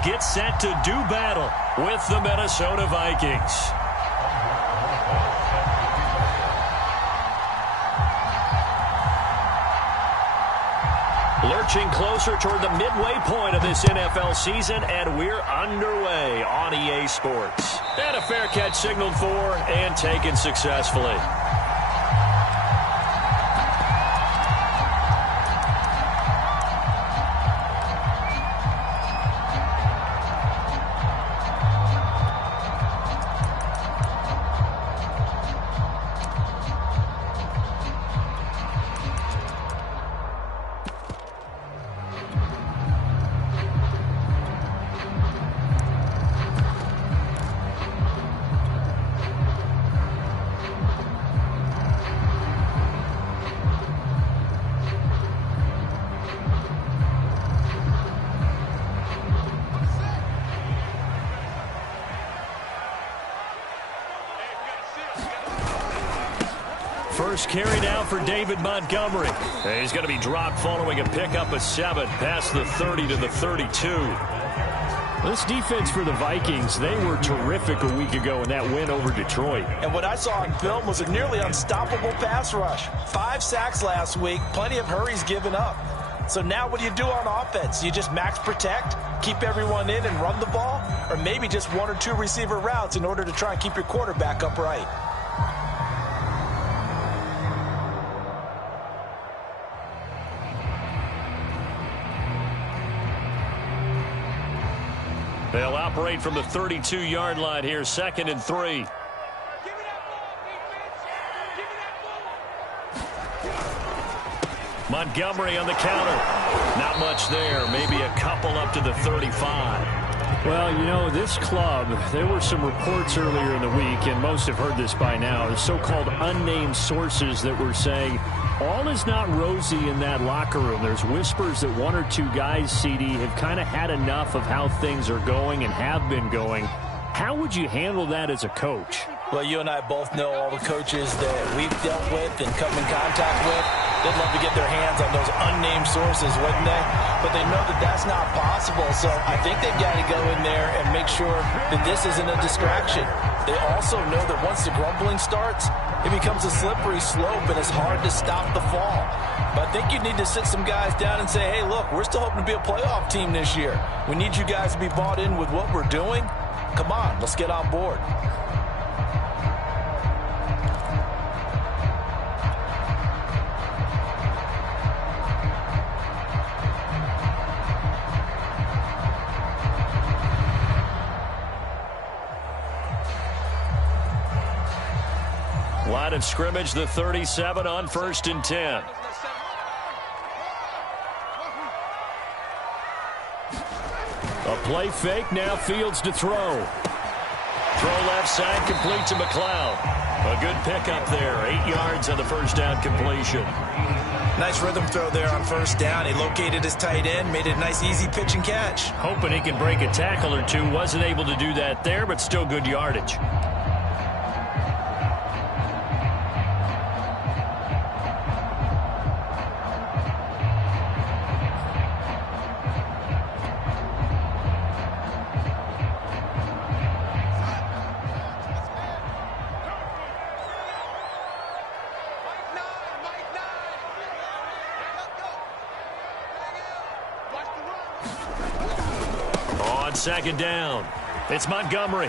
Vikings get set to do battle with the Minnesota Vikings. Lurching closer toward the midway point of this NFL season, and we're underway on EA Sports. And a fair catch signaled for and taken successfully. First carry now for David Montgomery. He's going to be dropped following a pickup of 7 past the 30 to the 32. This defense for the Vikings, they were terrific a week ago in that win over Detroit. And what I saw on film was a nearly unstoppable pass rush. 5 sacks last week, plenty of hurries given up. So now what do you do on offense? You just max protect, keep everyone in and run the ball, or maybe just 1 or 2 receiver routes in order to try and keep your quarterback upright. They'll operate from the 32-yard line here, 2nd and 3. Montgomery on the counter. Not much there. Maybe a couple up to the 35. Well, you know, this club, there were some reports earlier in the week, and most have heard this by now, the so-called unnamed sources that were saying all is not rosy in that locker room. There's whispers that 1 or 2 guys, CD, have kind of had enough of how things are going and have been going. How would you handle that as a coach? Well, you and I both know all the coaches that we've dealt with and come in contact with. They'd love to get their hands on those unnamed sources, wouldn't they? But they know that that's not possible, so I think they've got to go in there and make sure that this isn't a distraction. They also know that once the grumbling starts, it becomes a slippery slope, and it's hard to stop the fall. But I think you need to sit some guys down and say, hey, look, we're still hoping to be a playoff team this year. We need you guys to be bought in with what we're doing. Come on, let's get on board. Line of scrimmage, the 37 on 1st and 10. A play fake, now Fields to throw. Throw left side, complete to McLeod. A good pickup there, 8 yards on the first down completion. Nice rhythm throw there on 1st down. He located his tight end, made it a nice easy pitch and catch. Hoping he can break a tackle or two. Wasn't able to do that there, but still good yardage. On 2nd down, it's Montgomery.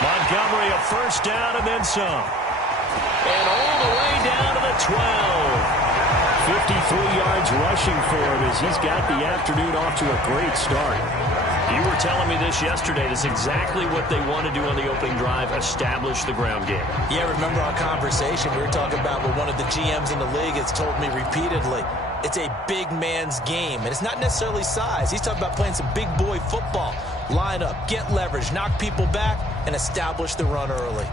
Montgomery, a 1st down and then some. And all the way down to the 12. 53 yards rushing for him as he's got the afternoon off to a great start. You were telling me this yesterday. That's exactly what they want to do on the opening drive, establish the ground game. Yeah, remember our conversation we were talking about what one of the GMs in the league has told me repeatedly. It's a big man's game, and it's not necessarily size. He's talking about playing some big boy football. Line up, get leverage, knock people back, and establish the run early.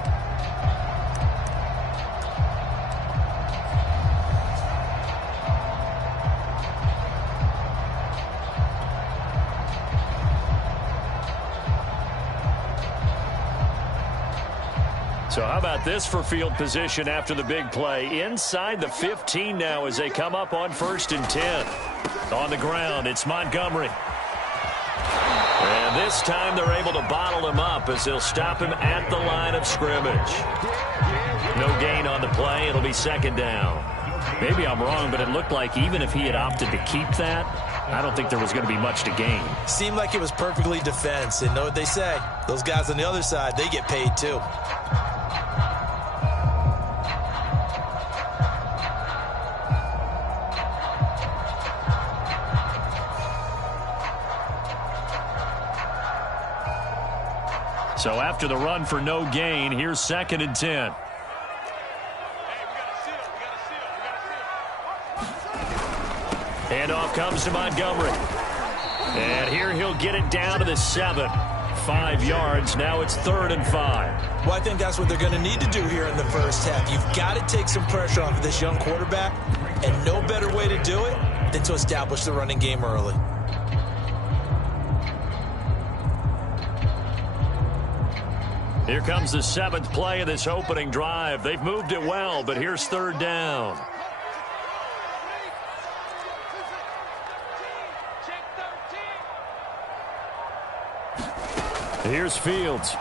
So how about this for field position after the big play? Inside the 15 now as they come up on 1st and 10. On the ground, it's Montgomery. this time they're able to bottle him up as they'll stop him at the line of scrimmage. No gain on the play. It'll be second down. Maybe I'm wrong, but it looked like even if he had opted to keep that, I don't think there was going to be much to gain. Seemed like it was perfectly defense. And know what they say? Those guys on the other side, they get paid too. So after the run for no gain, here's 2nd and 10. Handoff comes to Montgomery. And here he'll get it down to the 7. 5 yards. Now it's 3rd and 5. Well, I think that's what they're going to need to do here in the first half. You've got to take some pressure off of this young quarterback, and no better way to do it than to establish the running game early. Here comes the 7th play of this opening drive. They've moved it well, but here's 3rd down. Here's Fields. A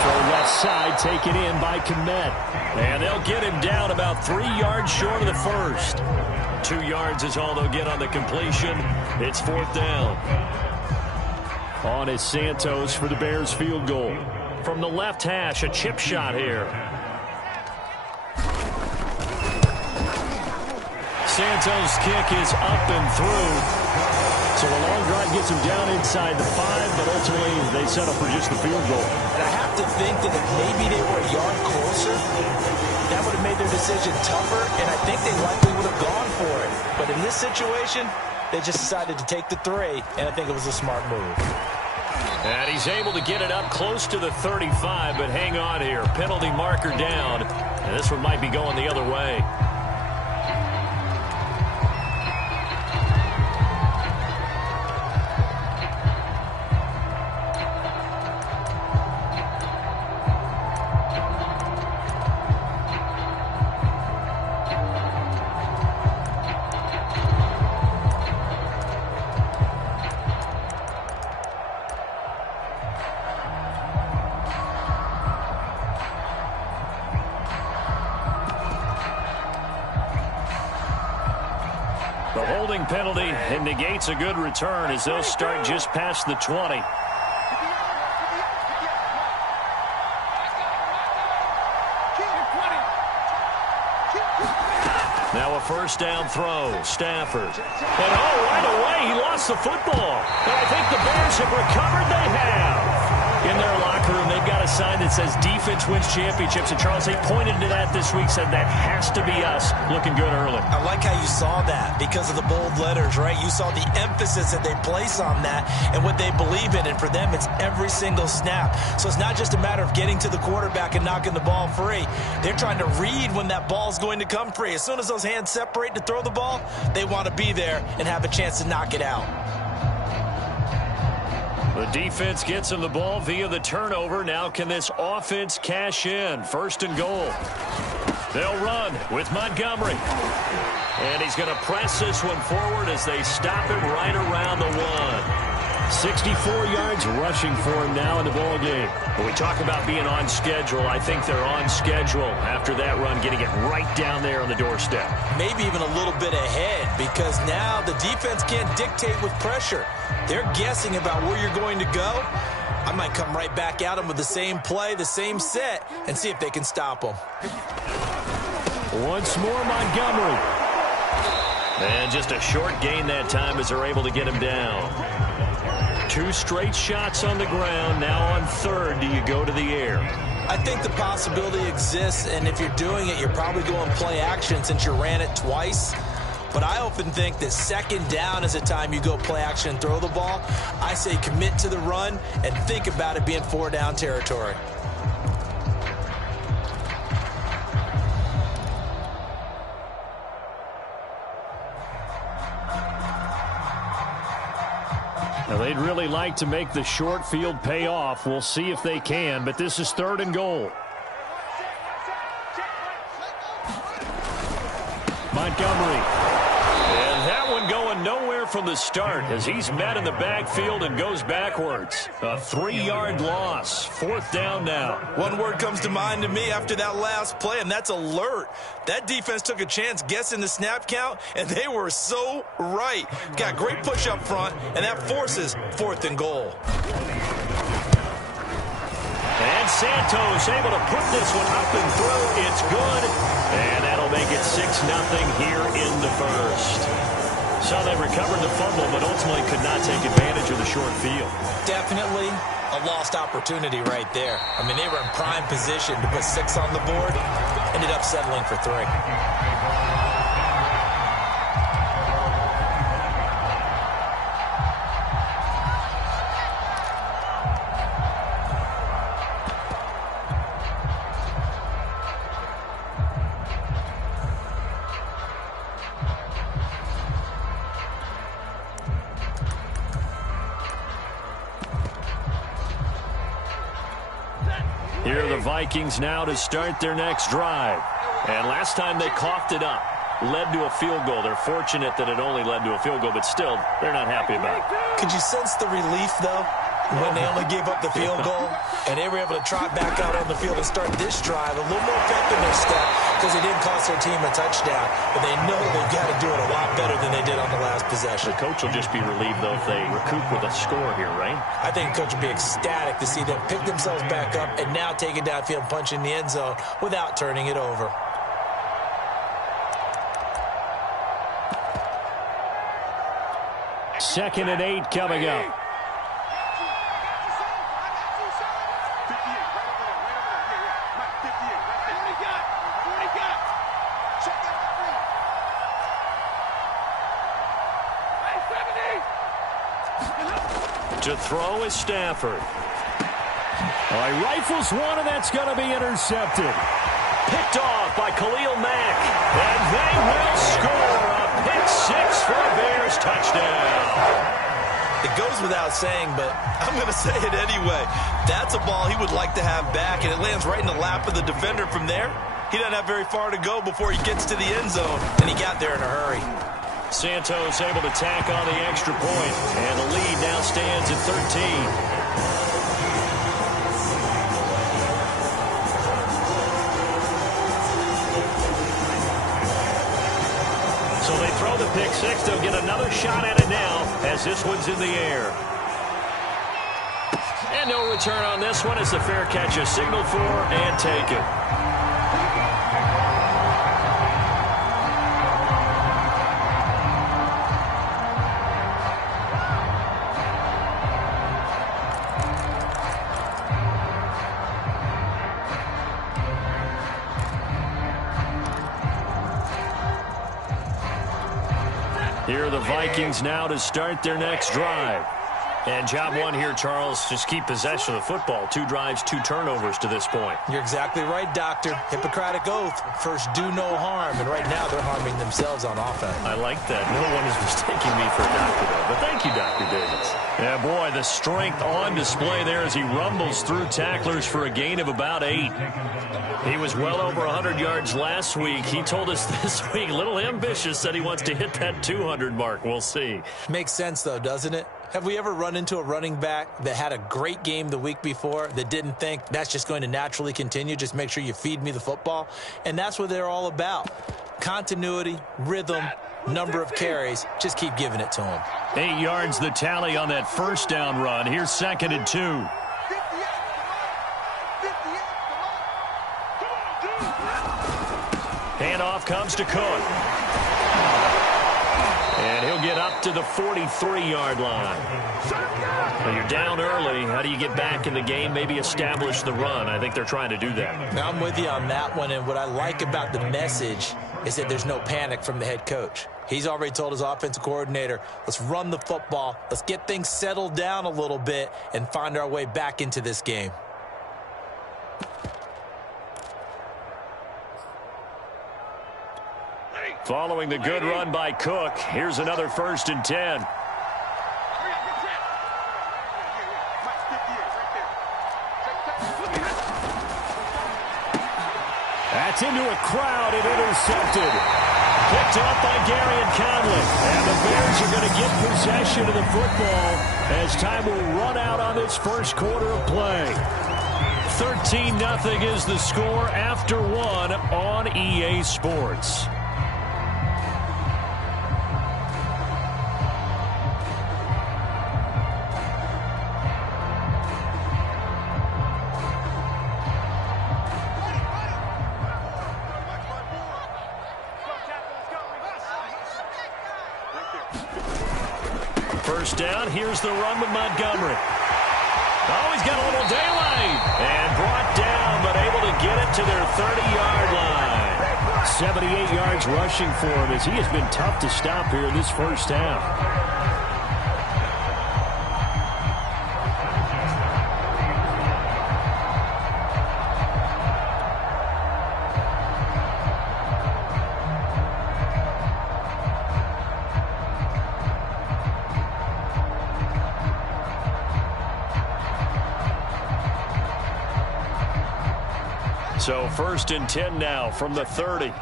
throw left side taken in by Kmet. And they'll get him down about 3 yards short of the first. 2 yards is all they'll get on the completion. It's 4th down. On is Santos for the Bears field goal. From the left hash, a chip shot here. Santos' kick is up and through. So a long drive gets him down inside the 5, but ultimately they settle for just the field goal. And I have to think that if maybe they were a yard closer, that would have made their decision tougher, and I think they likely would have gone for it. But in this situation, they just decided to take the 3, and I think it was a smart move. And he's able to get it up close to the 35, but hang on here. Penalty marker down, and this one might be going the other way. The holding penalty and negates a good return as they'll start just past the 20. Now a first down throw. Stafford. And right away he lost the football. And I think the Bears have recovered. They have. In their locker room, they've got a sign that says defense wins championships. And Charles, they pointed to that this week, said that has to be us. Looking good early. I like how you saw that because of the bold letters, right? You saw the emphasis that they place on that and what they believe in. And for them, it's every single snap. So it's not just a matter of getting to the quarterback and knocking the ball free. They're trying to read when that ball's going to come free. As soon as those hands separate to throw the ball, they want to be there and have a chance to knock it out. The defense gets him the ball via the turnover. Now can this offense cash in? 1st and goal. They'll run with Montgomery. And he's going to press this one forward as they stop him right around the 1. 64 yards rushing for him now in the ball game. When we talk about being on schedule, I think they're on schedule after that run, getting it right down there on the doorstep. Maybe even a little bit ahead because now the defense can't dictate with pressure. They're guessing about where you're going to go. I might come right back at them with the same play, the same set, and see if they can stop them. Once more, Montgomery. And just a short gain that time as they're able to get him down. 2 straight shots on the ground. Now on 3rd, do you go to the air? I think the possibility exists, and if you're doing it, you're probably going play action since you ran it twice. But I often think that 2nd down is a time you go play action and throw the ball. I say commit to the run and think about it being 4 down territory. Now they'd really like to make the short field pay off. We'll see if they can, but this is 3rd and goal. Montgomery. And that one going nowhere there from the start as he's met in the backfield and goes backwards. A 3-yard loss. 4th down now. One word comes to mind to me after that last play, and that's alert. That defense took a chance guessing the snap count, and they were so right. Got great push up front, and that forces 4th and goal. And Santos able to put this one up and through. It's good. And that'll make it 6-0 here in the first. So they recovered the fumble, but ultimately could not take advantage of the short field. Definitely a lost opportunity right there. I mean, they were in prime position to put 6 on the board. Ended up settling for 3. Here are the Vikings now to start their next drive. And last time they coughed it up, led to a field goal. They're fortunate that it only led to a field goal, but still, they're not happy about it. Could you sense the relief, though, when they only gave up the field goal? And they were able to trot back out on the field and start this drive a little more pep in their step because they didn't cost their team a touchdown. But they know they've got to do it a lot better than they did on the last possession. The coach will just be relieved, though, if they recoup with a score here, right? I think the coach will be ecstatic to see them pick themselves back up and now take it downfield and punch in the end zone without turning it over. Second and 8 coming up. To throw is Stafford. He rifles one, and that's going to be intercepted. Picked off by Khalil Mack. And they will score a pick 6 for a Bears touchdown. It goes without saying, but I'm going to say it anyway. That's a ball he would like to have back, and it lands right in the lap of the defender from there. He doesn't have very far to go before he gets to the end zone, and he got there in a hurry. Santos able to tack on the extra point, and the lead now stands at 13. So they throw the pick 6. They'll get another shot at it now as this one's in the air. And no return on this one as the fair catch is signaled for and taken. Here are the Vikings now to start their next drive. And job one here, Charles, just keep possession of the football. 2 drives, 2 turnovers to this point. You're exactly right, Doctor. Hippocratic oath. First, do no harm. And right now, they're harming themselves on offense. I like that. No one is mistaking me for a doctor, though. But thank you, Dr. Davis. Yeah, boy, the strength on display there as he rumbles through tacklers for a gain of about 8. He was well over 100 yards last week. He told us this week, a little ambitious, said he wants to hit that 200 mark. We'll see. Makes sense, though, doesn't it? Have we ever run into a running back that had a great game the week before that didn't think that's just going to naturally continue? Just make sure you feed me the football. And that's what they're all about. Continuity, rhythm, number of carries. Just keep giving it to them. 8 yards the tally on that first down run. Here's 2nd and 2. Handoff comes to Cook. And he'll get up to the 43-yard line. Well, you're down early. How do you get back in the game? Maybe establish the run. I think they're trying to do that. Now, I'm with you on that one. And what I like about the message is that there's no panic from the head coach. He's already told his offensive coordinator, let's run the football. Let's get things settled down a little bit and find our way back into this game. Following the good run by Cook, here's another 1st and 10. That's into a crowd and intercepted. Picked off by Gary and Conley. And the Bears are going to get possession of the football as time will run out on this first quarter of play. 13-0 is the score after one on EA Sports. First down, here's the run with Montgomery. Oh, he's got a little daylight. And brought down, but able to get it to their 30-yard line. 78 yards rushing for him as he has been tough to stop here in this first half. So 1st and 10 now from the 30.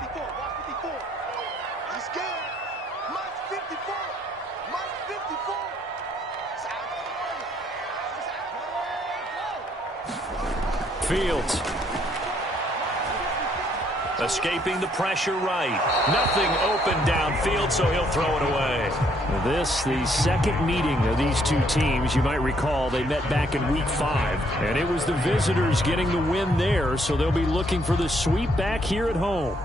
Fields. Escaping the pressure right. Nothing open downfield, so he'll throw it away. This, the second meeting of these two teams. You might recall they met back in Week 5, and it was the visitors getting the win there, so they'll be looking for the sweep back here at home.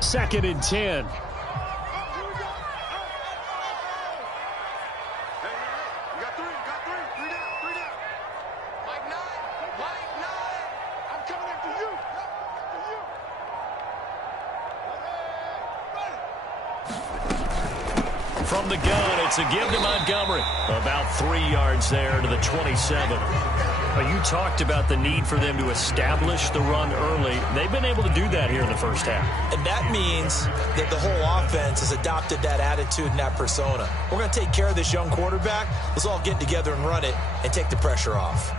Second and 10. From the gun, it's a give to Montgomery. About 3 yards there to the 27. You talked about the need for them to establish the run early. They've been able to do that here in the first half. And that means that the whole offense has adopted that attitude and that persona. We're going to take care of this young quarterback. Let's all get together and run it and take the pressure off.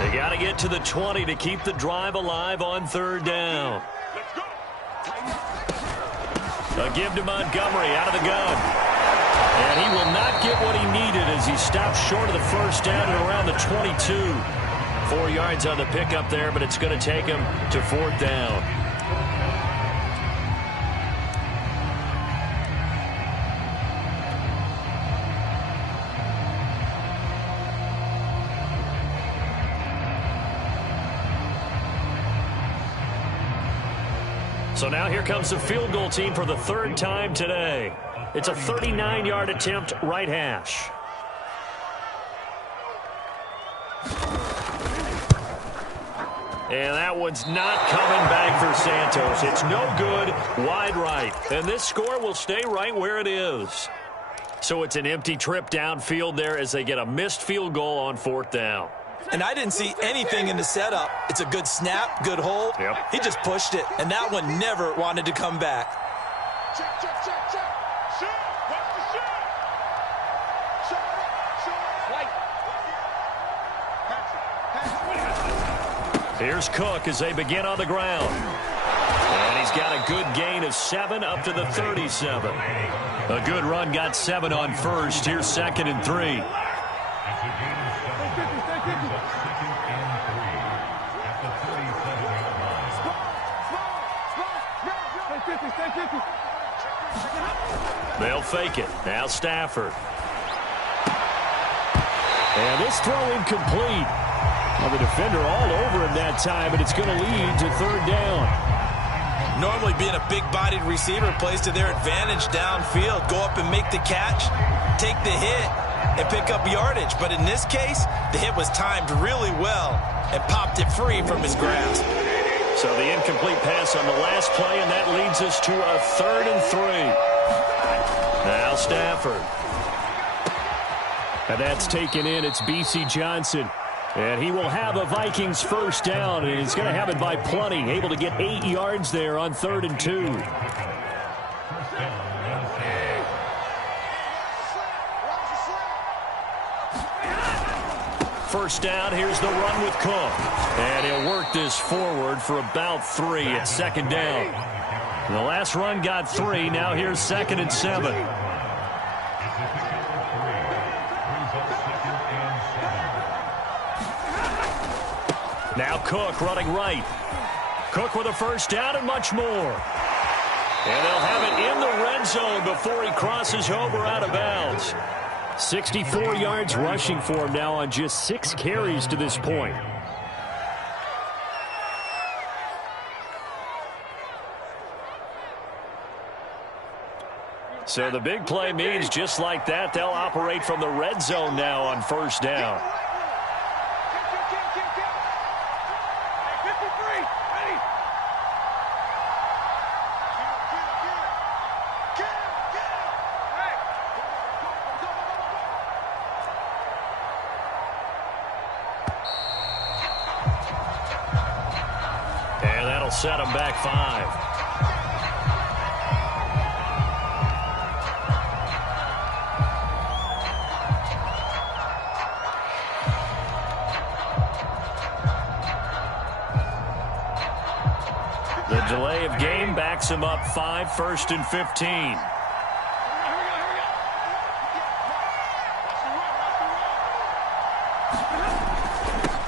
They got to get to the 20 to keep the drive alive on 3rd down. A give to Montgomery out of the gun. And he will not get what he needed as he stops short of the first down and around the 22. 4 yards on the pickup there, but it's going to take him to 4th down. So now here comes the field goal team for the 3rd time today. It's a 39-yard attempt, right hash. And that one's not coming back for Santos. It's no good, wide right. And this score will stay right where it is. So it's an empty trip downfield there as they get a missed field goal on 4th down. And I didn't see anything in the setup. It's a good snap, good hold. Yep. He just pushed it, and that one never wanted to come back. Check, check, check, check. Shoot. Watch the shot. Shot. White. Here's Cook as they begin on the ground. And he's got a good gain of 7 up to the 37. A good run got 7 on 1st. Here's 2nd and 3. They'll fake it. Now Stafford. And this throw incomplete. Well, the defender all over him that time, but it's going to lead to 3rd down. Normally being a big-bodied receiver plays to their advantage downfield. Go up and make the catch, take the hit, and pick up yardage. But in this case, the hit was timed really well and popped it free from his grasp. So the incomplete pass on the last play, and that leads us to a 3rd and 3. Now Stafford. And that's taken in. It's B.C. Johnson. And he will have a Vikings first down, and he's going to have it by plenty. Able to get 8 yards there on 3rd and 2. First down, here's the run with Cook. And he'll work this forward for about 3. It's 2nd down. The last run got 3. Now here's 2nd and 7. Now Cook running right. Cook with a first down and much more. And they'll have it in the red zone before he crosses over out of bounds. 64 yards rushing for him now on just 6 carries to this point. So the big play means just like that, they'll operate from the red zone now on first down. Set him back 5. The delay of game backs him up 5, 1st and 15.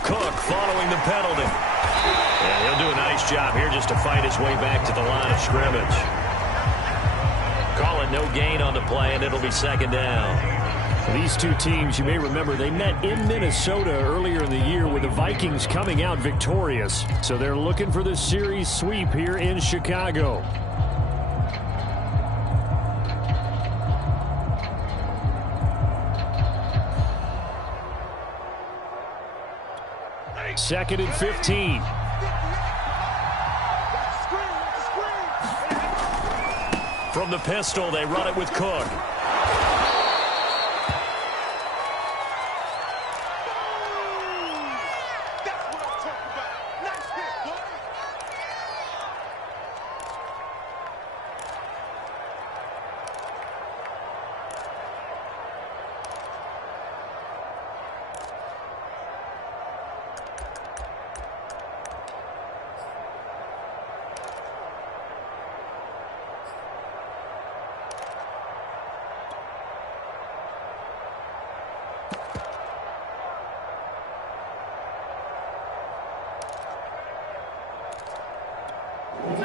Cook following the penalty. And he'll do a nice job here just to fight his way back to the line of scrimmage. Call it no gain on the play, and it'll be 2nd down. These two teams, you may remember, they met in Minnesota earlier in the year with the Vikings coming out victorious. So they're looking for the series sweep here in Chicago. Second and 15. From the pistol, they run it with Cook.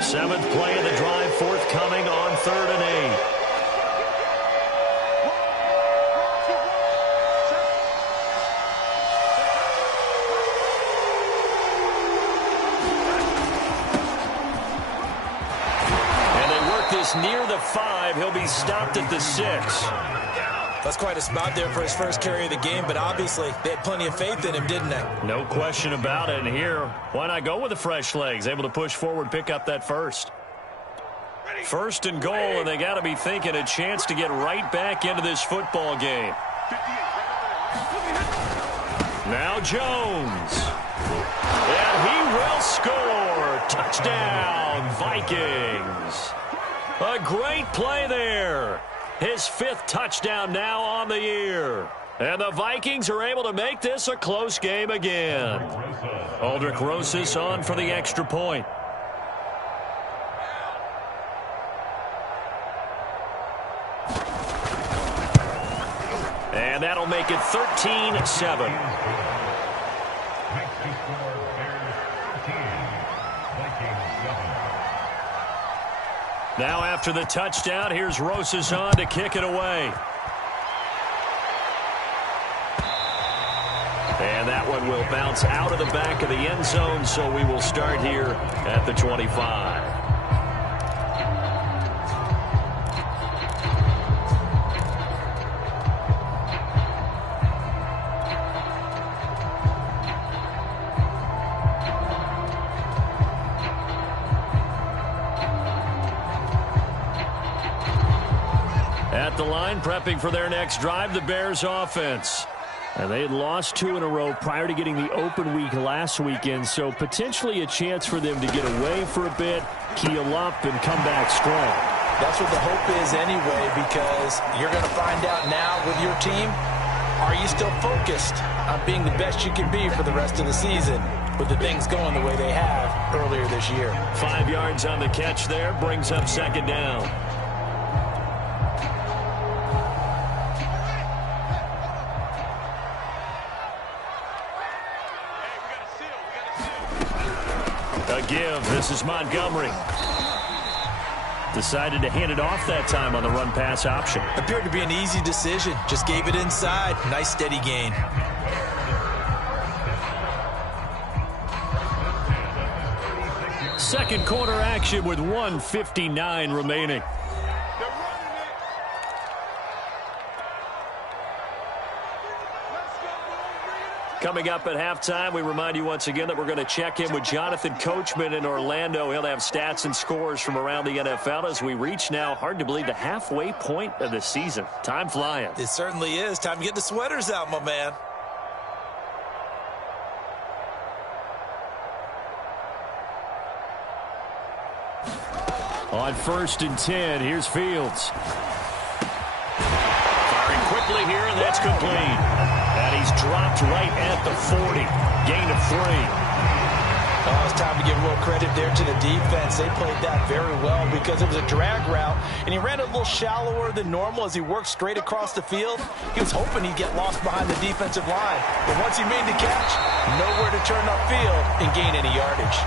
Seventh play of the drive forthcoming on 3rd and 8. And they work this near the 5. He'll be stopped at the 6. That's quite a spot there for his first carry of the game, but obviously they had plenty of faith in him, didn't they? No question about it. And here, why not go with the fresh legs? Able to push forward, pick up that first. 1st and goal, and they got to be thinking a chance to get right back into this football game. Now Jones. And he will score. Touchdown, Vikings. A great play there. His 5th touchdown now on the year. And the Vikings are able to make this a close game again. Aldrich Rosas on for the extra point. And that'll make it 13-7. Now after the touchdown, here's Rosas on to kick it away. And that one will bounce out of the back of the end zone, so we will start here at the 25. line prepping for their next drive, the Bears offense. And they had lost 2 in a row prior to getting the open week last weekend, so potentially a chance for them to get away for a bit, keel up, and come back strong. That's what the hope is anyway, because you're going to find out now with your team, are you still focused on being the best you can be for the rest of the season with the things going the way they have earlier this year? 5 yards on the catch there, brings up second down. A give. This is Montgomery. Decided to hand it off that time on the run-pass option. Appeared to be an easy decision. Just gave it inside. Nice steady gain. Second quarter action with 1:59 remaining. Coming up at halftime, we remind you once again that we're going to check in with Jonathan Coachman in Orlando. He'll have stats and scores from around the NFL as we reach now, hard to believe, the halfway point of the season. Time flying. It certainly is. Time to get the sweaters out, my man. On 1st and 10, here's Fields. Firing quickly here, and that's complete. And he's dropped right at the 40. Gain of 3. Oh, it's time to give a little credit there to the defense. They played that very well because it was a drag route, and he ran a little shallower than normal as he worked straight across the field. He was hoping he'd get lost behind the defensive line. But once he made the catch, nowhere to turn upfield and gain any yardage.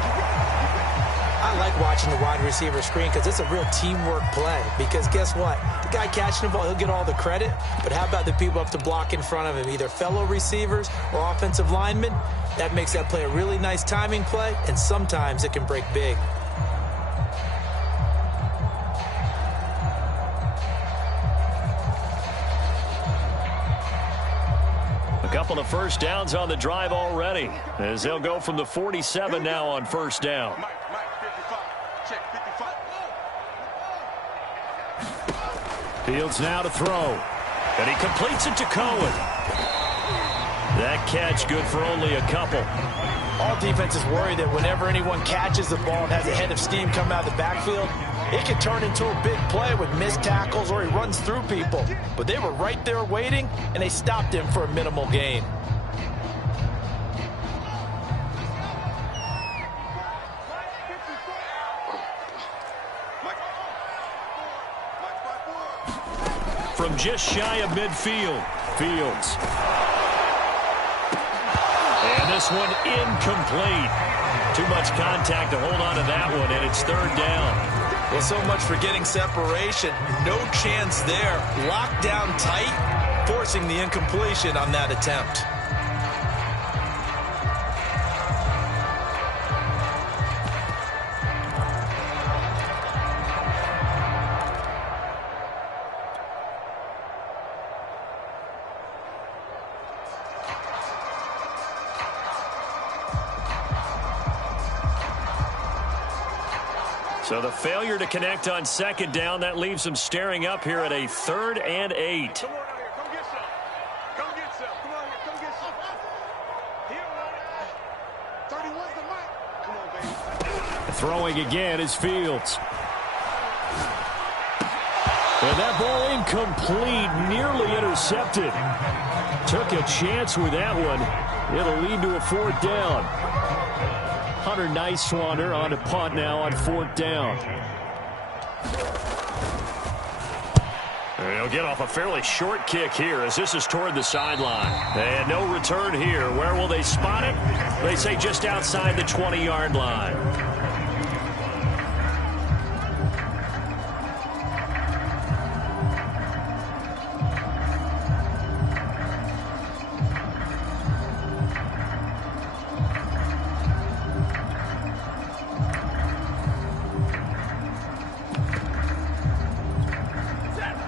I like watching the wide receiver screen because it's a real teamwork play. Because guess what? The guy catching the ball, he'll get all the credit. But how about the people up to block in front of him, either fellow receivers or offensive linemen? That makes that play a really nice timing play, and sometimes it can break big. A couple of first downs on the drive already, as they'll go from the 47 now on first down. Fields now to throw. And he completes it to Cohen. That catch good for only a couple. All defenses worry that whenever anyone catches the ball and has a head of steam come out of the backfield, it can turn into a big play with missed tackles or he runs through people. But they were right there waiting, and they stopped him for a minimal gain. From just shy of midfield, Fields. And this one incomplete. Too much contact to hold on to that one, and it's third down. Well, so much for getting separation. No chance there. Locked down tight, forcing the incompletion on that attempt. So the failure to connect on second down, that leaves them staring up here at a 3rd and 8. Come on out here. Come get some. Come get some. Come on here. Come get some. He don't want it. 31's the mic. Come on, baby. Throwing again is Fields. And that ball incomplete, nearly intercepted. Took a chance with that one. It'll lead to a 4th down. Hunter Nicewander on a punt now on 4th down. He'll get off a fairly short kick here as this is toward the sideline. And no return here. Where will they spot it? They say just outside the 20-yard line.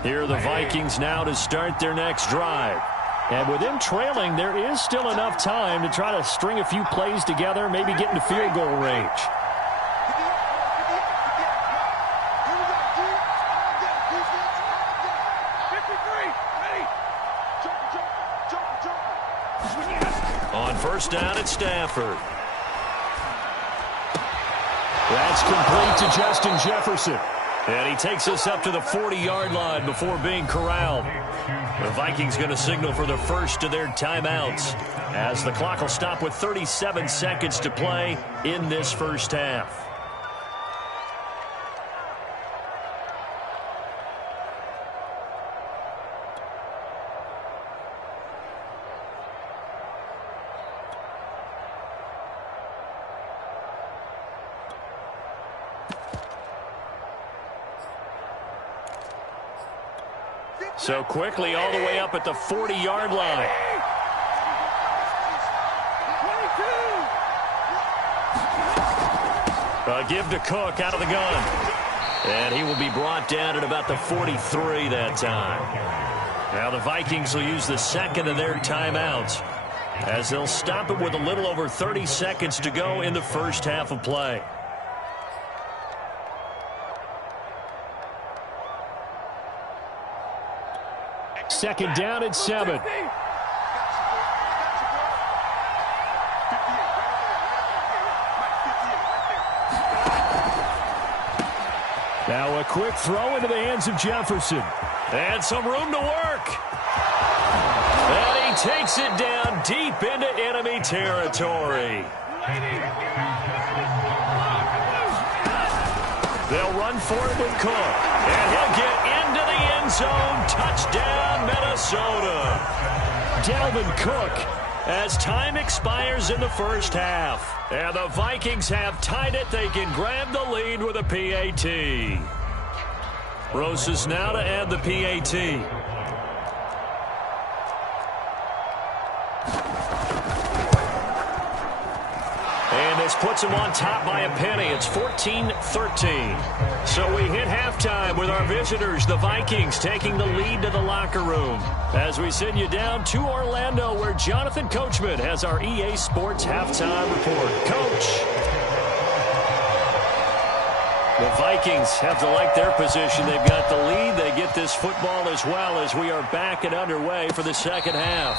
Here are the Vikings now to start their next drive. And with them trailing, there is still enough time to try to string a few plays together, maybe get into field goal range. On first down, it's Stafford. That's complete to Justin Jefferson. And he takes us up to the 40-yard line before being corralled. The Vikings going to signal for the first of their timeouts as the clock will stop with 37 seconds to play in this first half. So quickly all the way up at the 40-yard line. A give to Cook out of the gun. And he will be brought down at about the 43 that time. Now the Vikings will use the second of their timeouts as they'll stop it with a little over 30 seconds to go in the first half of play. Second down at 7. Now a quick throw into the hands of Jefferson. And some room to work. And he takes it down deep into enemy territory. They'll run for it with Cook. And he'll get into the end zone. Touchdown, Minnesota. Dalvin Cook. As time expires in the first half. And the Vikings have tied it. They can grab the lead with a PAT. Roses now to add the PAT. And this puts them on top by a penny. It's 14-13. So we hit halftime with our visitors, the Vikings, taking the lead to the locker room. As we send you down to Orlando, where Jonathan Coachman has our EA Sports halftime report. Coach. The Vikings have to like their position. They've got the lead. They get this football as well as we are back and underway for the second half.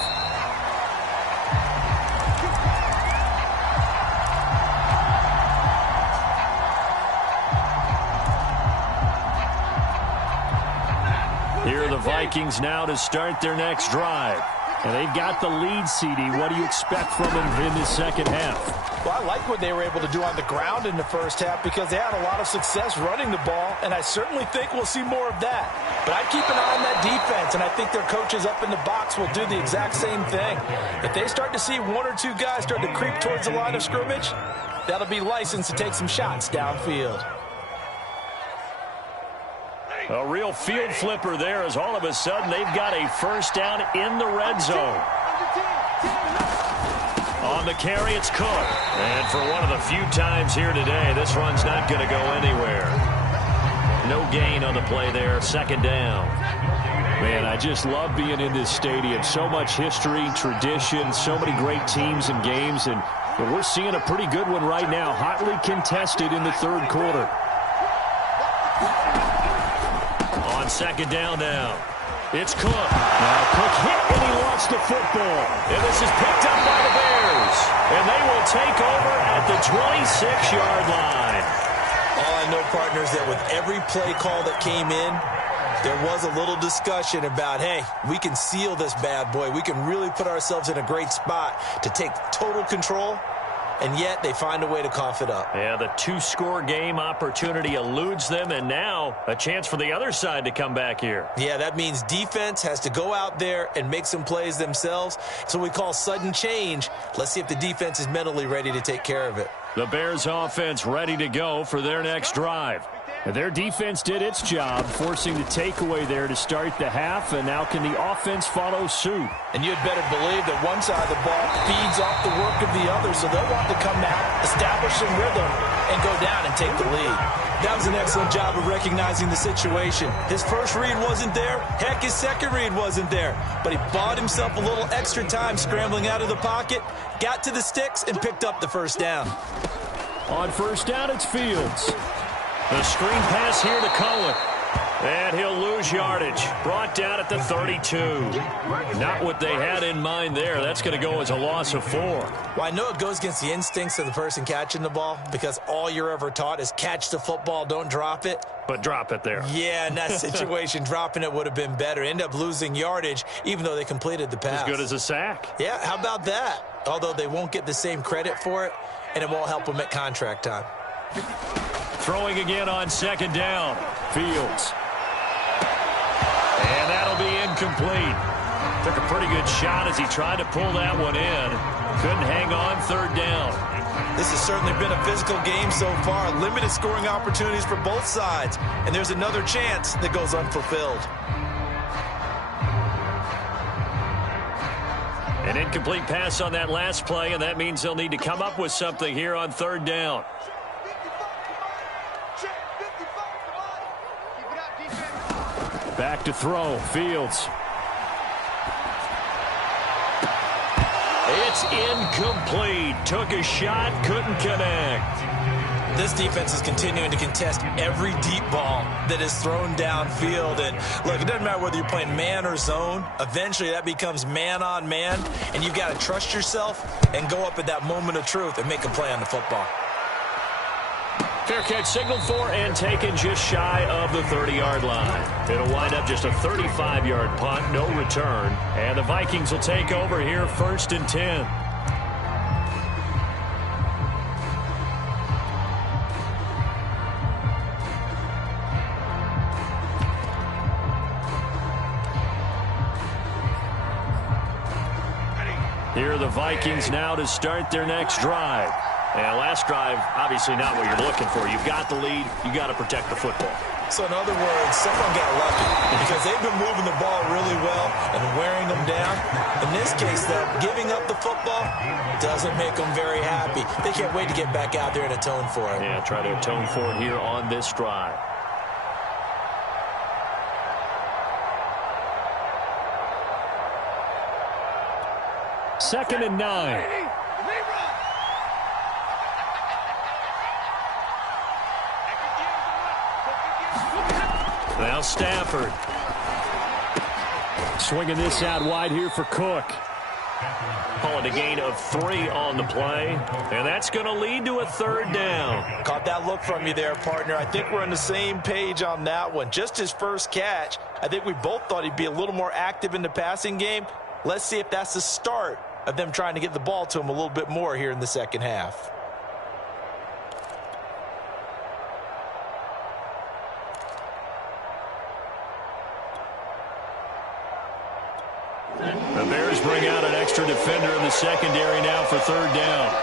Here are the Vikings now to start their next drive. And they've got the lead, CD. What do you expect from them in the second half? Well, I like what they were able to do on the ground in the first half because they had a lot of success running the ball, and I certainly think we'll see more of that. But I'd keep an eye on that defense, and I think their coaches up in the box will do the exact same thing. If they start to see one or two guys start to creep towards the line of scrimmage, that'll be licensed to take some shots downfield. A real field flipper there as all of a sudden they've got a first down in the red zone. On the carry, it's Cook. And for one of the few times here today, this run's not going to go anywhere. No gain on the play there, second down. Man, I just love being in this stadium. So much history, tradition, so many great teams and games. And we're seeing a pretty good one right now, hotly contested in the third quarter. On second down now, it's Cook. Now Cook hit and he lost the football. And this is picked up by the Bears. And they will take over at the 26-yard line. All I know, partners, that with every play call that came in, there was a little discussion about, hey, we can seal this bad boy. We can really put ourselves in a great spot to take total control. And yet they find a way to cough it up. Yeah, the two-score game opportunity eludes them, and now a chance for the other side to come back here. Yeah, that means defense has to go out there and make some plays themselves. So we call sudden change. Let's see if the defense is mentally ready to take care of it. The Bears offense ready to go for their next drive. Their defense did its job, forcing the takeaway there to start the half, and now can the offense follow suit? And you'd better believe that one side of the ball feeds off the work of the other, so they'll want to come out, establish some rhythm, and go down and take the lead. That was an excellent job of recognizing the situation. His first read wasn't there. Heck, his second read wasn't there. But he bought himself a little extra time scrambling out of the pocket, got to the sticks, and picked up the first down. On first down, it's Fields. The screen pass here to Cohen. And he'll lose yardage. Brought down at the 32. Not what they had in mind there. That's going to go as a loss of 4. Well, I know it goes against the instincts of the person catching the ball because all you're ever taught is catch the football, don't drop it. But drop it there. Yeah, in that situation, dropping it would have been better. End up losing yardage, even though they completed the pass. As good as a sack. Yeah, how about that? Although they won't get the same credit for it, and it won't help them at contract time. Throwing again on 2nd down. Fields. And that'll be incomplete. Took a pretty good shot as he tried to pull that one in. Couldn't hang on 3rd down. This has certainly been a physical game so far. Limited scoring opportunities for both sides. And there's another chance that goes unfulfilled. An incomplete pass on that last play, and that means they'll need to come up with something here on 3rd down. Back to throw. Fields. It's incomplete. Took a shot, couldn't connect. This defense is continuing to contest every deep ball that is thrown downfield. And look, it doesn't matter whether you're playing man or zone. Eventually that becomes man on man, and you've got to trust yourself and go up at that moment of truth and make a play on the football. Fair catch signaled for and taken just shy of the 30-yard line. It'll wind up just a 35-yard punt, no return. And the Vikings will take over here 1st and 10. Here are the Vikings now to start their next drive. And last drive, obviously not what you're looking for. You've got the lead. You've got to protect the football. So in other words, someone got lucky because they've been moving the ball really well and wearing them down. In this case, though, giving up the football doesn't make them very happy. They can't wait to get back out there and atone for it. Yeah, try to atone for it here on this drive. Second and 9. Now Stafford. Swinging this out wide here for Cook. Calling a gain of 3 on the play. And that's going to lead to a 3rd down. Caught that look from you there, partner. I think we're on the same page on that one. Just his first catch. I think we both thought he'd be a little more active in the passing game. Let's see if that's the start of them trying to get the ball to him a little bit more here in the second half. The Bears bring out an extra defender in the secondary now for 3rd down.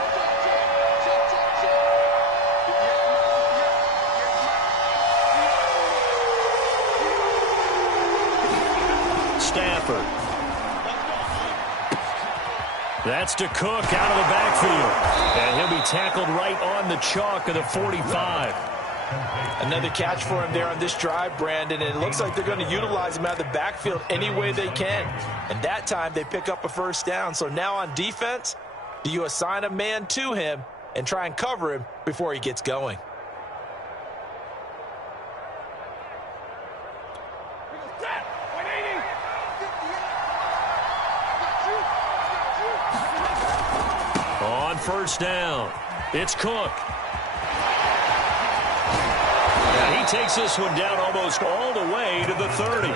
Stafford. That's to Cook out of the backfield. And he'll be tackled right on the chalk of the 45. Another catch for him there on this drive, Brandon, and it looks like they're going to utilize him out of the backfield any way they can. And that time they pick up a 1st down. So now on defense, do you assign a man to him and try and cover him before he gets going? On 1st down, it's Cook. He takes this one down almost all the way to the 30.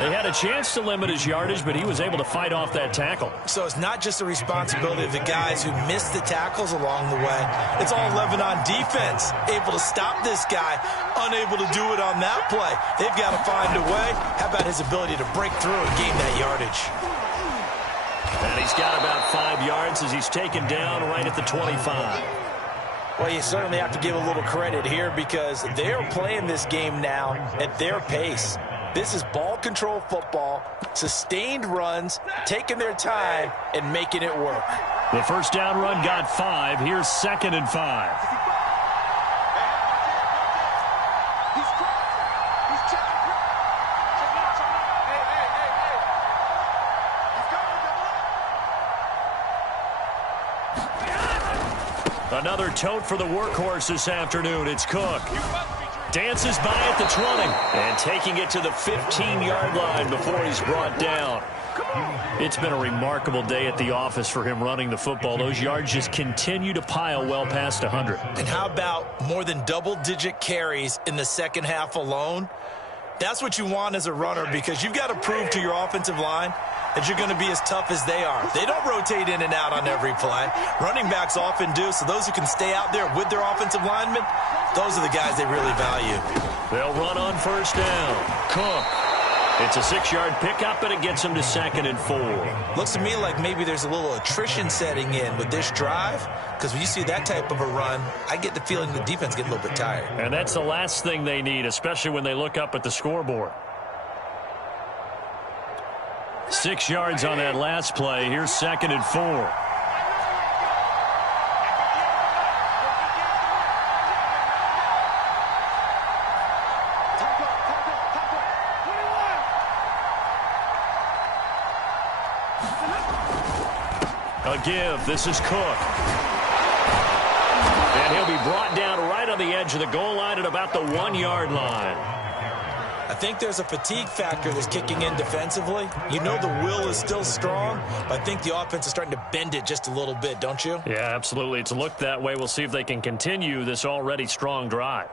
They had a chance to limit his yardage, but he was able to fight off that tackle. So it's not just the responsibility of the guys who missed the tackles along the way. It's all 11 on defense, able to stop this guy, unable to do it on that play. They've got to find a way. How about his ability to break through and gain that yardage? And he's got about 5 yards as he's taken down right at the 25. Well, you certainly have to give a little credit here because they're playing this game now at their pace. This is ball control football, sustained runs, taking their time and making it work. The 1st down run got 5. Here's 2nd and 5. Another tote for the workhorse this afternoon. It's Cook. Dances by at the 20. And taking it to the 15-yard line before he's brought down. It's been a remarkable day at the office for him running the football. Those yards just continue to pile well past 100. And how about more than double-digit carries in the second half alone? That's what you want as a runner, because you've got to prove to your offensive line that you're going to be as tough as they are. They don't rotate in and out on every play. Running backs often do, so those who can stay out there with their offensive linemen, those are the guys they really value. They'll run on first down. Cook. It's a 6-yard pickup, and it gets him to 2nd and 4. Looks to me like maybe there's a little attrition setting in with this drive, because when you see that type of a run, I get the feeling the defense gets a little bit tired. And that's the last thing they need, especially when they look up at the scoreboard. 6 yards on that last play. Here's 2nd and 4. A give. This is Cook. And he'll be brought down right on the edge of the goal line at about the 1-yard line. I think there's a fatigue factor that's kicking in defensively. You know the will is still strong, but I think the offense is starting to bend it just a little bit, don't you? Yeah, absolutely. It's looked that way. We'll see if they can continue this already strong drive.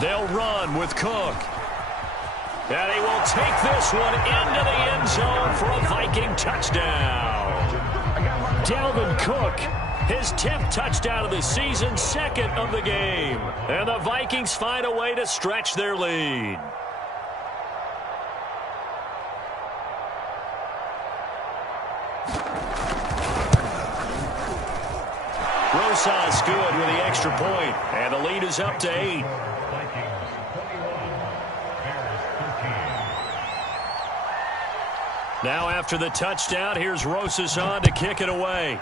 They'll run with Cook. And he will take this one into the end zone for a Viking touchdown. Dalvin Cook, his 10th touchdown of the season, 2nd of the game. And the Vikings find a way to stretch their lead. Rosas good with the extra point, and the lead is up to 8. Now after the touchdown, here's Rosas on to kick it away.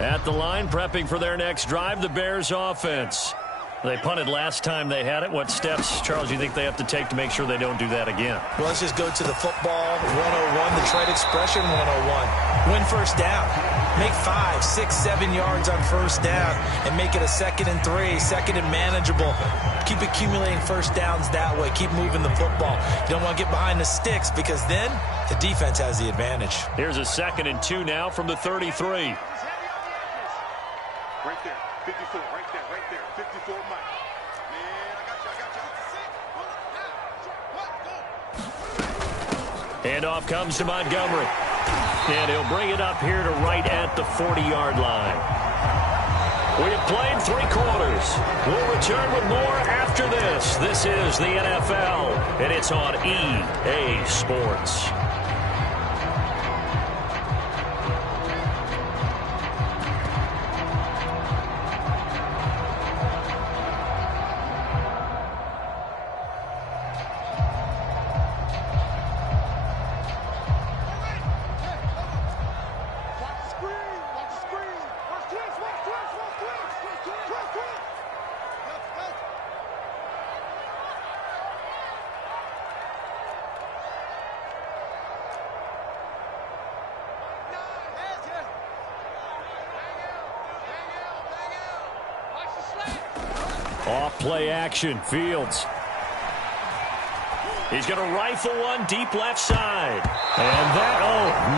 At the line, prepping for their next drive, the Bears offense. They punted last time they had it. What steps, Charles, do you think they have to take to make sure they don't do that again? Well, let's just go to the football 101, the trade expression 101. Win first down. Make 5, 6, 7 yards on first down and make it a 2nd and 3, 2nd and manageable. Keep accumulating first downs that way. Keep moving the football. You don't want to get behind the sticks, because then the defense has the advantage. Here's a 2nd and 2 now from the 33. Right there, 54, right there, 54 Mike. Man, I got you. Handoff comes to Montgomery. And he'll bring it up here to right at the 40-yard line. We have played 3 quarters. We'll return with more after this. This is the NFL, and it's on EA Sports. Off-play action, Fields. He's going to rifle one deep left side. And that,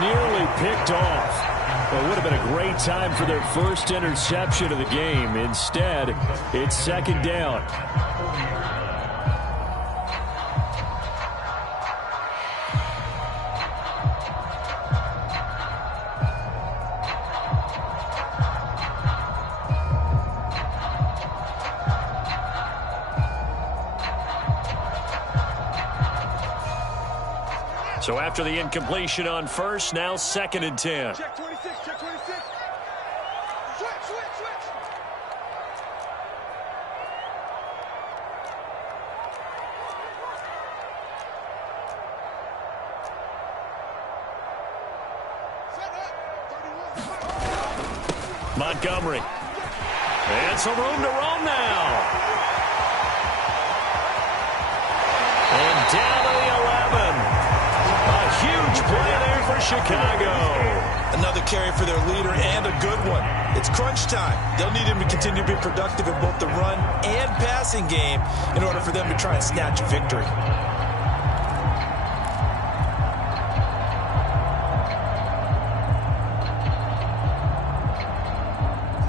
nearly picked off. Well, it would have been a great time for their first interception of the game. Instead, it's 2nd down. So after the incompletion on first, now 2nd and 10. Check 26, check 26. Switch, switch, switch. Set up. 31. Montgomery. And some room to roam now. And down to the 11. A huge play there for Chicago. Another carry for their leader and a good one. It's crunch time. They'll need him to continue to be productive in both the run and passing game in order for them to try and snatch a victory.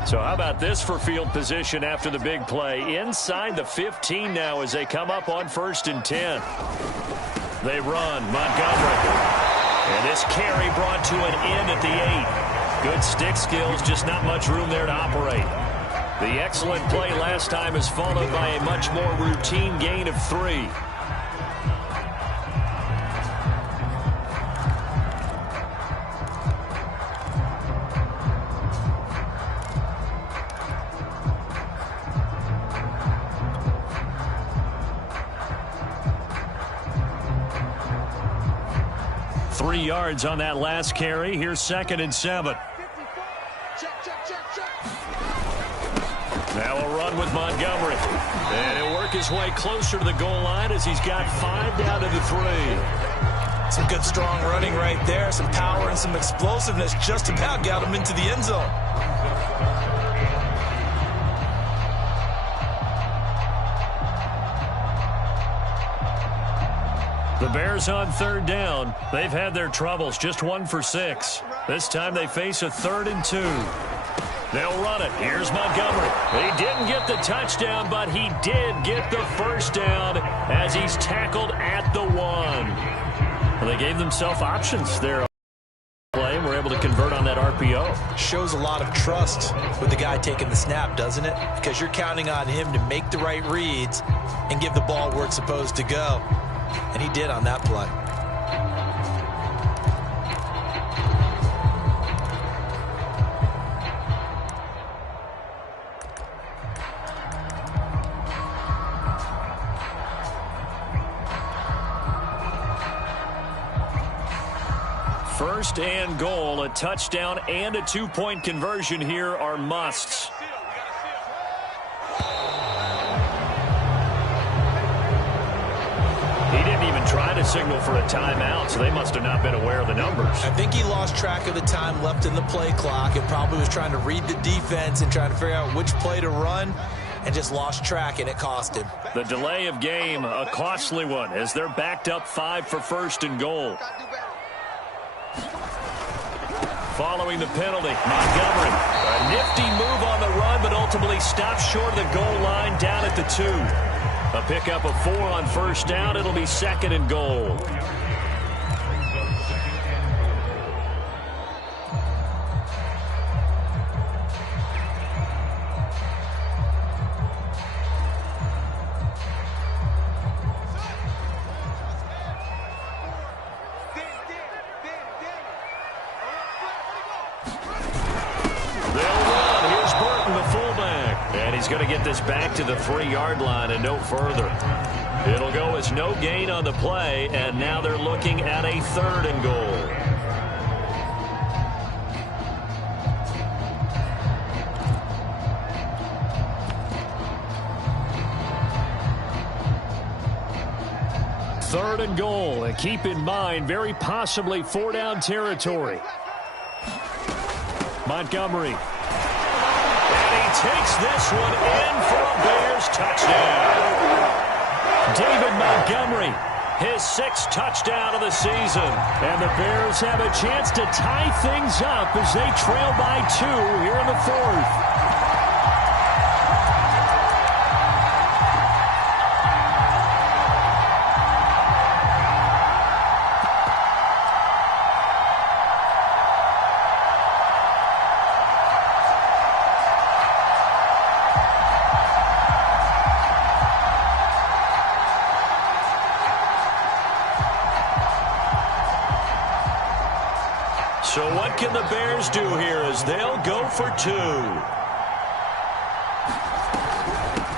So how about this for field position after the big play? Inside the 15 now as they come up on 1st and 10. They run. Montgomery. And this carry brought to an end at the 8. Good stick skills, just not much room there to operate. The excellent play last time is followed by a much more routine gain of 3. Yards on that last carry. Here's 2nd and 7. Check, check, check, check. Now a run with Montgomery. And he'll work his way closer to the goal line as he's got 5 down to the 3. Some good strong running right there. Some power and some explosiveness just about got him into the end zone. The Bears on 3rd down. They've had their troubles, just 1 for 6. This time they face a 3rd and 2. They'll run it. Here's Montgomery. He didn't get the touchdown, but he did get the first down as he's tackled at the 1. Well, they gave themselves options there. Play and were able to convert on that RPO. Shows a lot of trust with the guy taking the snap, doesn't it? Because you're counting on him to make the right reads and give the ball where it's supposed to go. And he did on that play. First and goal, a touchdown and a 2-point conversion here are musts. He didn't even try to signal for a timeout, so they must have not been aware of the numbers. I think he lost track of the time left in the play clock and probably was trying to read the defense and trying to figure out which play to run and just lost track, and it cost him. The delay of game, a costly one, as they're backed up 5 for 1st and goal. Following the penalty, Montgomery. A nifty move on the run, but ultimately stops short of the goal line down at the 2. A pickup of 4 on 1st down. It'll be 2nd and goal. He's going to get this back to the 3-yard line and no further. It'll go as no gain on the play, and now they're looking at a 3rd and goal. Third and goal, and keep in mind, very possibly 4-down territory. Montgomery. Takes this one in for a Bears touchdown. David Montgomery, his 6th touchdown of the season. And the Bears have a chance to tie things up as they trail by 2 here in the 4th. So what can the Bears do here as they'll go for 2?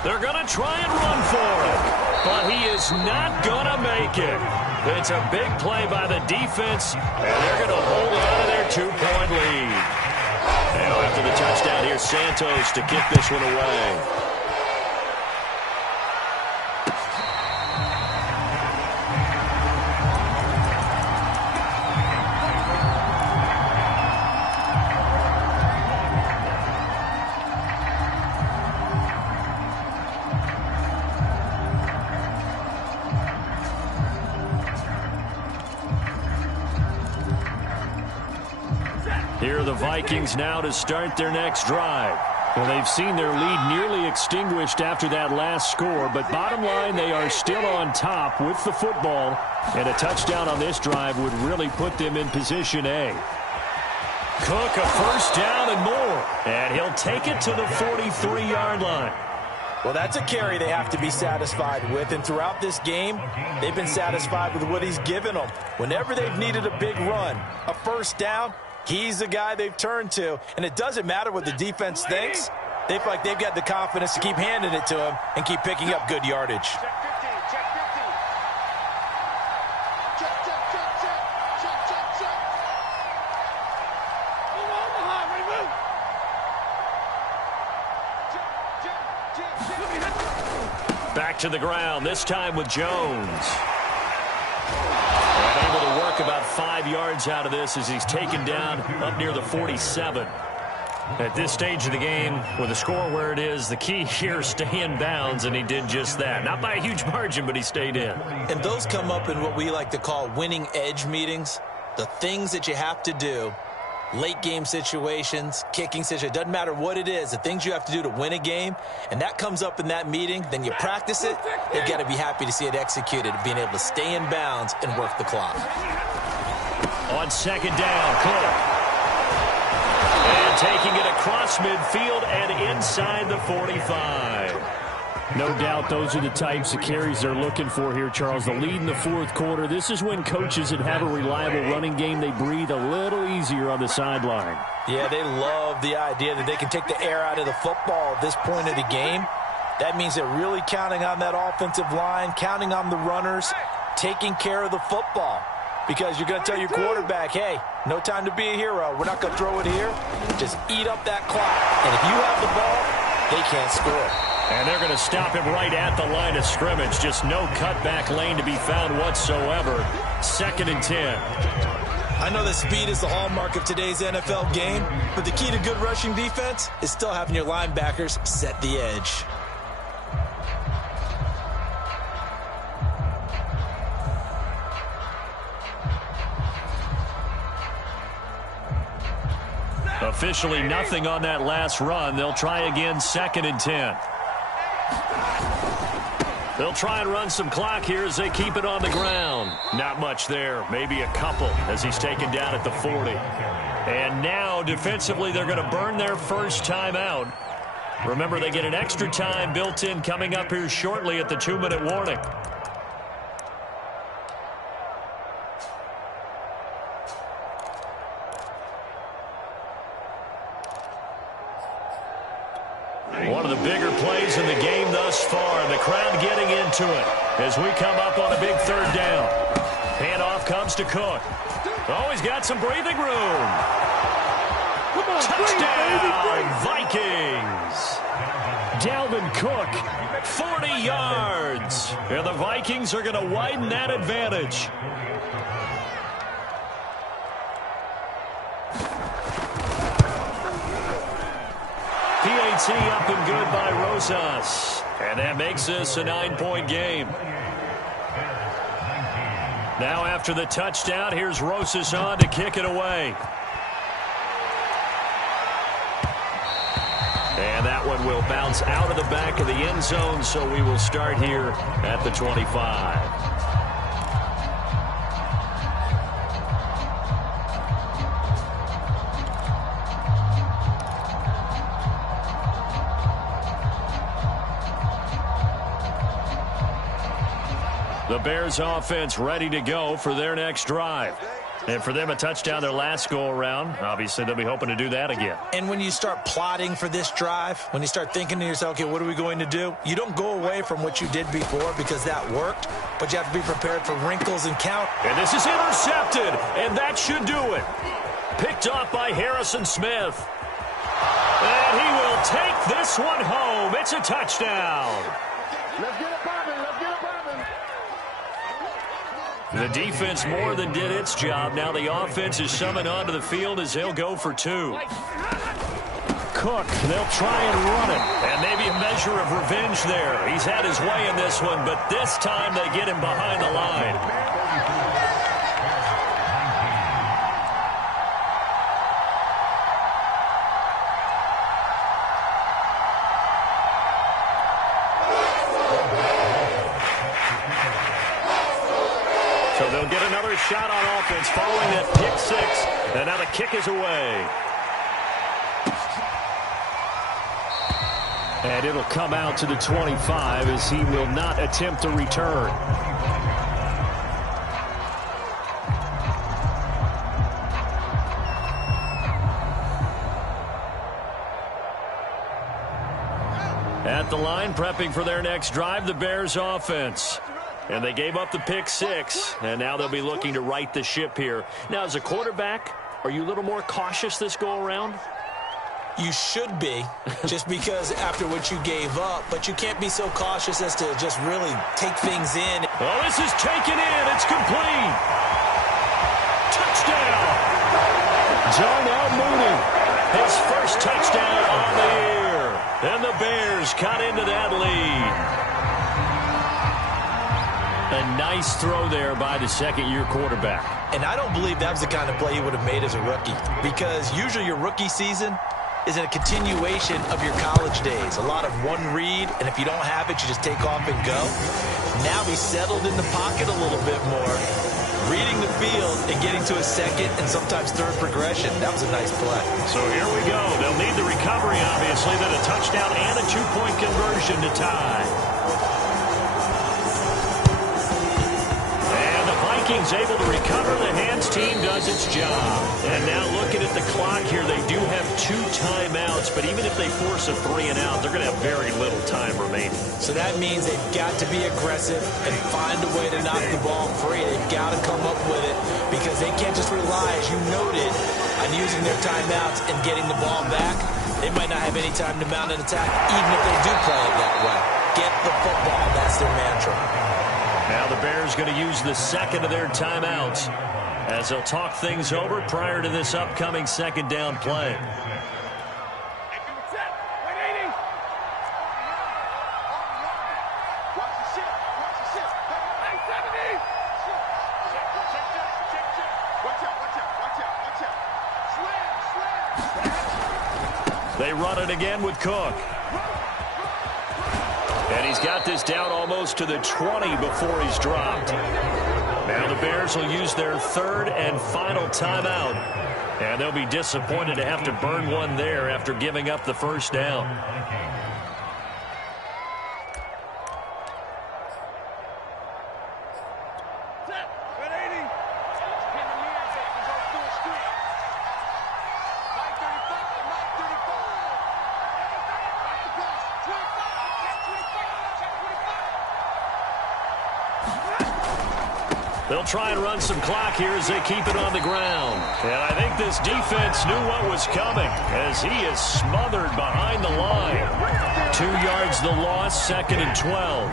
They're going to try and run for it, but he is not going to make it. It's a big play by the defense, and they're going to hold on to their 2-point lead. Now after the touchdown, here's Santos to kick this one away. Here are the Vikings now to start their next drive. Well, they've seen their lead nearly extinguished after that last score, but bottom line, they are still on top with the football, and a touchdown on this drive would really put them in position A. Cook, a first down and more, and he'll take it to the 43-yard line. Well, that's a carry they have to be satisfied with, and throughout this game, they've been satisfied with what he's given them. Whenever they've needed a big run, a first down, he's the guy they've turned to, and it doesn't matter what the defense thinks. They feel like they've got the confidence to keep handing it to him and keep picking up good yardage. Check 15, check 15. Check. Move on behind, ready, move. Check. Back to the ground, this time with Jones. And able to work about 5 yards out of this as he's taken down up near the 47. At this stage of the game, with the score where it is, the key here is stay in bounds, and he did just that. Not by a huge margin, but he stayed in. And those come up in what we like to call winning edge meetings. The things that you have to do, late game situations, kicking situations, doesn't matter what it is, the things you have to do to win a game, and that comes up in that meeting, then you practice it, you've got to be happy to see it executed, being able to stay in bounds and work the clock. On second down, Cook. And taking it across midfield and inside the 45. No doubt those are the types of carries they're looking for here, Charles. The lead in the fourth quarter. This is when coaches that have a reliable running game, they breathe a little easier on the sideline. Yeah, they love the idea that they can take the air out of the football at this point of the game. That means they're really counting on that offensive line, counting on the runners, taking care of the football. Because you're going to tell your quarterback, hey, no time to be a hero. We're not going to throw it here. Just eat up that clock. And if you have the ball, they can't score. And they're going to stop him right at the line of scrimmage. Just no cutback lane to be found whatsoever. 2nd and 10. I know that speed is the hallmark of today's NFL game, but the key to good rushing defense is still having your linebackers set the edge. Officially nothing on that last run. They'll try again, 2nd and 10. They'll try and run some clock here as they keep it on the ground. Not much there, maybe a couple as he's taken down at the 40. And now defensively they're going to burn their first time out. Remember, they get an extra time built in coming up here shortly at the 2-minute warning. One of the bigger plays in the game thus far, and the crowd getting into it as we come up on a big 3rd down. Handoff comes to Cook. Oh, he's got some breathing room. Come on, Touchdown, Vikings. Dalvin Cook. 40 yards. And the Vikings are going to widen that advantage. PAT up and good by Rosas. And that makes this a 9-point game. Now after the touchdown, here's Rosas on to kick it away. And that one will bounce out of the back of the end zone, so we will start here at the 25. The Bears offense ready to go for their next drive. And for them, a touchdown their last go-around. Obviously, they'll be hoping to do that again. And when you start plotting for this drive, when you start thinking to yourself, okay, what are we going to do? You don't go away from what you did before because that worked, but you have to be prepared for wrinkles and count. And this is intercepted, and that should do it. Picked off by Harrison Smith. And he will take this one home. It's a touchdown. Let's get it popping. Let's get it popping. The defense more than did its job. Now the offense is summoned onto the field as they'll go for two. Cook, they'll try and run it. And maybe a measure of revenge there. He's had his way in this one, but this time they get him behind the line. So they'll get another shot on offense following that pick six. And now the kick is away. And it'll come out to the 25 as he will not attempt to return. At the line, prepping for their next drive, the Bears offense. And they gave up the pick six, and now they'll be looking to right the ship here. Now, as a quarterback, are you a little more cautious this go-around? You should be, just because after what you gave up, but you can't be so cautious as to just really take things in. Well, this is taken in. It's complete. Touchdown. Darnell Mooney, his first touchdown on the year. And the Bears cut into that lead. A nice throw there by the second-year quarterback. And I don't believe that was the kind of play he would have made as a rookie, because usually your rookie season is a continuation of your college days. A lot of one read, and if you don't have it, you just take off and go. Now he's settled in the pocket a little bit more, reading the field and getting to a second and sometimes third progression. That was a nice play. So here we go. They'll need the recovery, obviously, then a touchdown and a two-point conversion to tie. Vikings able to recover. The hands team does its job. And now looking at the clock here, they do have 2 timeouts, but even if they force a 3 and out, they're going to have very little time remaining. So that means they've got to be aggressive and find a way to knock the ball free. They've got to come up with it because they can't just rely, as you noted, on using their timeouts and getting the ball back. They might not have any time to mount an attack, even if they do play it that way. Get the football. That's their mantra. Now the Bears going to use the second of their timeouts as they'll talk things over prior to this upcoming second down play. They run it again with Cook. And he's got this down almost to the 20 before he's dropped. Now the Bears will use their third and final timeout. And they'll be disappointed to have to burn one there after giving up the first down. They'll try and run some clock here as they keep it on the ground. And I think this defense knew what was coming as he is smothered behind the line. 2 yards the loss, 2nd and 12.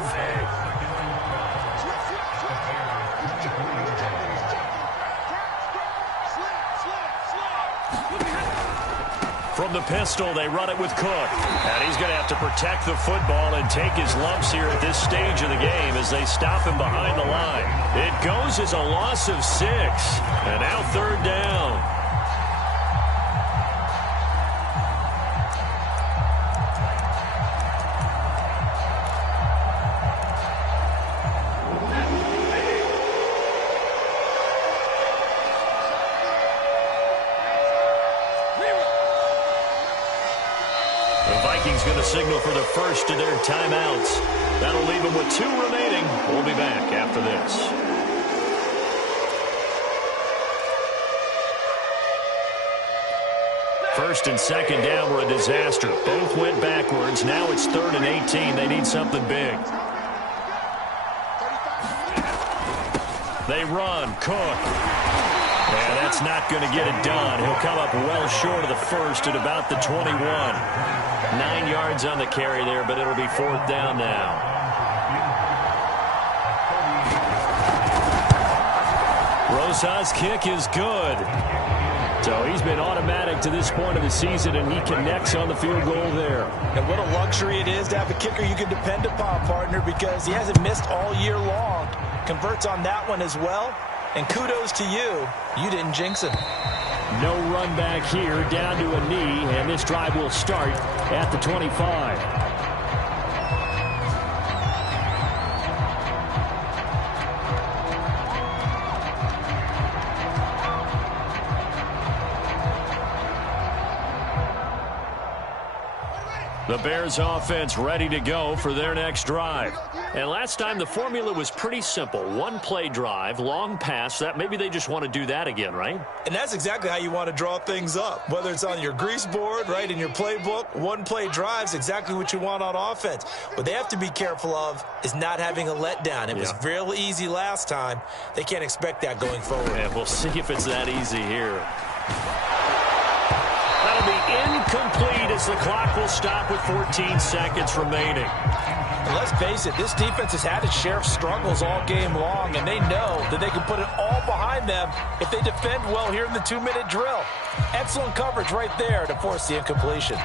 From the pistol, they run it with Cook. And he's going to have to protect the football and take his lumps here at this stage of the game as they stop him behind the line. It goes as a loss of 6. And now third down. Vikings going to signal for the first of their timeouts. That'll leave them with 2 remaining. We'll be back after this. first and second down were a disaster. Both went backwards. Now it's 3rd and 18. They need something big. They run. Cook. Yeah, that's not going to get it done. He'll come up well short of the first at about the 21. 9 yards on the carry there, but it'll be 4th down now. Rosa's kick is good. So he's been automatic to this point of the season, and he connects on the field goal there. And what a luxury it is to have a kicker you can depend upon, partner, because he hasn't missed all year long. Converts on that one as well. And kudos to you. You didn't jinx him. No run back here, down to a knee, and this drive will start at the 25. The Bears offense ready to go for their next drive. And last time the formula was pretty simple. One play drive, long pass. That maybe they just want to do that again, right? And that's exactly how you want to draw things up. Whether it's on your grease board, right, in your playbook, one play drive's exactly what you want on offense. What they have to be careful of is not having a letdown. It was real easy last time. They can't expect that going forward. And we'll see if it's that easy here. That'll be incomplete as the clock will stop with 14 seconds remaining. And let's face it, this defense has had its share of struggles all game long, and they know that they can put it all behind them if they defend well here in the 2-minute drill. Excellent coverage right there to force the incompletion.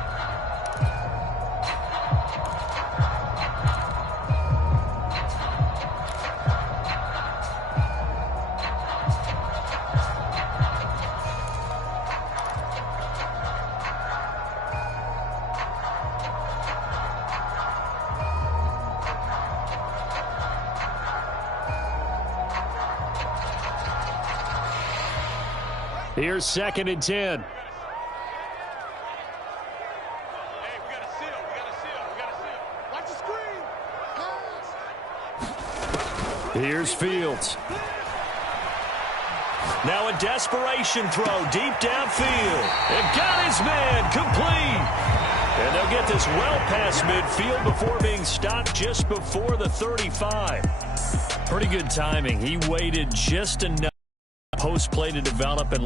Here's 2nd and 10. Hey, we got to seal. We got to seal. We got to seal. Watch the screen. Pass. Here's Fields. Now a desperation throw deep downfield. And got his man complete. And they'll get this well past midfield before being stopped just before the 35. Pretty good timing. He waited just enough post play to develop and